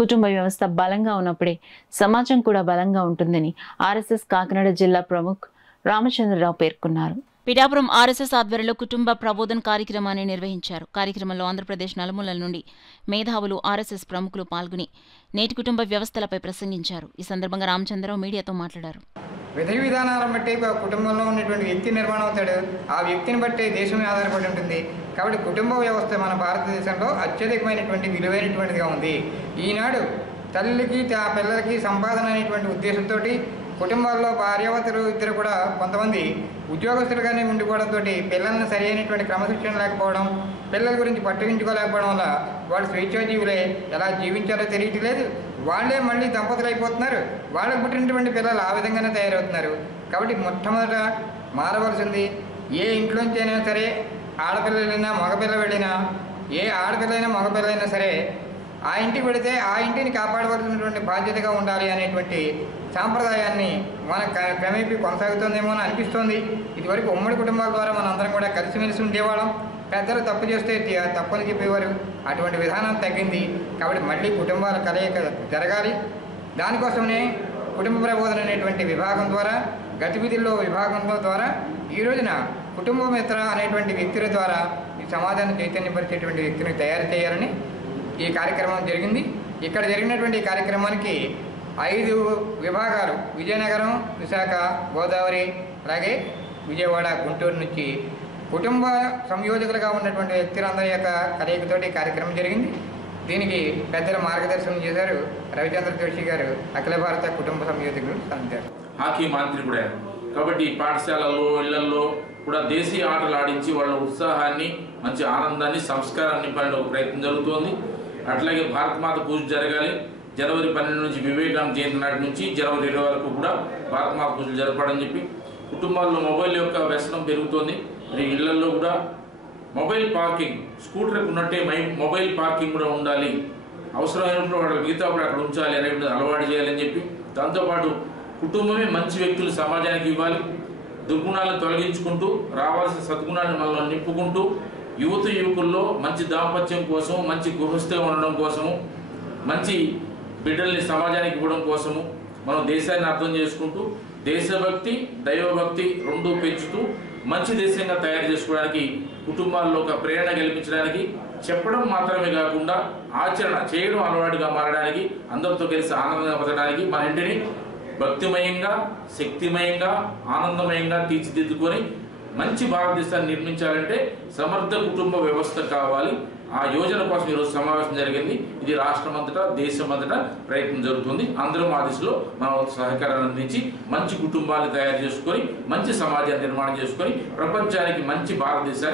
కుటుంబ వ్యవస్థ బలంగా ఉన్నప్పుడే సమాజం కూడా బలంగా ఉంటుందని ఆర్ఎస్ఎస్ కాకినాడ జిల్లా ప్రముఖ్ రామచంద్రరావు పేర్కొన్నారు. పిఠాపురం ఆర్ఎస్ఎస్ ఆధ్వర్యంలో కుటుంబ ప్రబోధన్ కార్యక్రమాన్ని నిర్వహించారు. కార్యక్రమంలో ఆంధ్రప్రదేశ్ నలుమూలల నుండి మేధావులు, ఆర్ఎస్ఎస్ ప్రముఖులు పాల్గొని నేటి కుటుంబ వ్యవస్థలపై ప్రసంగించారు. ఈ సందర్భంగా రామచంద్రరావు మీడియాతో మాట్లాడారు. విధి విధానాలను బట్టి కుటుంబంలో ఉన్నటువంటి వ్యక్తి నిర్మాణం అవుతాడు. ఆ వ్యక్తిని బట్టి దేశం ఆధారపడి ఉంటుంది. కాబట్టి కుటుంబ వ్యవస్థ మన భారతదేశంలో అత్యధికమైనటువంటి విలువైనటువంటిదిగా ఉంది. ఈనాడు తల్లికి పిల్లలకి సంపాదన అనేటువంటి ఉద్దేశంతో కుటుంబాల్లో భార్యాభర్తలు ఇద్దరు కూడా కొంతమంది ఉద్యోగస్తులుగానే ఉండిపోవడంతో పిల్లల్ని సరి అయినటువంటి క్రమశిక్షణ లేకపోవడం, పిల్లల గురించి పట్టించుకోలేకపోవడం వల్ల వాళ్ళు స్వేచ్ఛాజీవులే ఎలా జీవించాలో తెలియట్లేదు. వాళ్ళే మళ్ళీ దంపతులు అయిపోతున్నారు. వాళ్ళకు పుట్టినటువంటి పిల్లలు ఆ విధంగానే తయారవుతున్నారు. కాబట్టి మొట్టమొదట మారవలసింది ఏ ఇంట్లోంచి అయినా సరే ఆడపిల్ల వెళ్ళినా మగపిల్ల వెళ్ళినా, ఏ ఆడపిల్లైనా మగపిల్లైనా సరే ఆ ఇంటికి వెళితే ఆ ఇంటిని కాపాడవలసినటువంటి బాధ్యతగా ఉండాలి అనేటువంటి సాంప్రదాయాన్ని మన క్రమేపీ కొనసాగుతుందేమో అని అనిపిస్తోంది. ఇదివరకు ఉమ్మడి కుటుంబాల ద్వారా మనం అందరం కూడా కలిసిమెలిసి ఉండేవాళ్ళం. పెద్దలు తప్పు చేస్తే తప్పని చెప్పేవారు. అటువంటి విధానం తగ్గింది. కాబట్టి మళ్ళీ కుటుంబాల కలయిక జరగాలి. దానికోసమే కుటుంబ ప్రబోధన అనేటువంటి విభాగం ద్వారా, గతివిధుల్లో విభాగం ద్వారా ఈ రోజున కుటుంబ మిత్ర అనేటువంటి వ్యక్తుల ద్వారా ఈ సమాజాన్ని చైతన్యపరిచేటువంటి వ్యక్తిని తయారు చేయాలని ఈ కార్యక్రమం జరిగింది. ఇక్కడ జరిగినటువంటి ఈ కార్యక్రమానికి 5 విభాగాలు విజయనగరం, విశాఖ, గోదావరి, అలాగే విజయవాడ, గుంటూరు నుంచి కుటుంబ సంయోజకులుగా ఉన్నటువంటి వ్యక్తులందరి యొక్క కలయికతోటి కార్యక్రమం జరిగింది. దీనికి పెద్దల మార్గదర్శనం చేశారు రవిచంద్ర జోషి గారు, అఖిల భారత కుటుంబ సంయోజకులు అంటారు. హాకీ మంత్రి కూడా కాబట్టి పాఠశాలల్లో, ఇళ్లలో కూడా దేశీయ ఆటలు ఆడించి వాళ్ళ ఉత్సాహాన్ని, మంచి ఆనందాన్ని, సంస్కారాన్ని నింపడానికి ఒక ప్రయత్నం జరుగుతోంది. అట్లాగే భారతమాత పూజ జరగాలి. జనవరి 12 నుంచి వివేకానంద జయంతి నాటి నుంచి జనవరి 20 వరకు కూడా భారతమాత పూజలు జరపాలని చెప్పి కుటుంబాల్లో మొబైల్ యొక్క వ్యసనం పెరుగుతోంది. మరి ఇళ్లలో కూడా మొబైల్ పార్కింగ్, స్కూటర్కి ఉన్నట్టే మొబైల్ పార్కింగ్ కూడా ఉండాలి. అవసరమైనప్పుడు వాళ్ళు మిగతా కూడా అక్కడ ఉంచాలి అనేది అలవాటు చేయాలని చెప్పి, దాంతోపాటు కుటుంబమే మంచి వ్యక్తులు సమాజానికి ఇవ్వాలి. దుర్గుణాలను తొలగించుకుంటూ రావాల్సిన సద్గుణాలను మనల్ని నింపుకుంటూ యువకుల్లో మంచి దాంపత్యం కోసం, మంచి గృహస్థగా ఉండడం కోసము, మంచి బిడ్డల్ని సమాజానికి ఇవ్వడం కోసము మనం దేశాన్ని అర్థం చేసుకుంటూ దేశభక్తి, దైవభక్తి రెండూ పెంచుతూ మంచి దేశంగా తయారు చేసుకోవడానికి, కుటుంబాల్లో ఒక ప్రేరణ కల్పించడానికి, చెప్పడం మాత్రమే కాకుండా ఆచరణ చేయడం అలవాటుగా మారడానికి, అందరితో కలిసి ఆనందంగా బతకడానికి మన ఇంటిని భక్తిమయంగా, శక్తిమయంగా, ఆనందమయంగా తీర్చిదిద్దుకొని మంచి భారతదేశాన్ని నిర్మించాలంటే సమర్థ కుటుంబ వ్యవస్థ కావాలి. ఆ యోజన కోసం ఈరోజు సమావేశం జరిగింది. ఇది రాష్ట్రమంతటా, దేశమంతటా ప్రయత్నం జరుగుతుంది. అందరం ఆ దిశలో మనం సహకారాన్ని అందించి మంచి కుటుంబాన్ని తయారు చేసుకొని మంచి సమాజాన్ని నిర్మాణం చేసుకొని ప్రపంచానికి మంచి భారతదేశాన్ని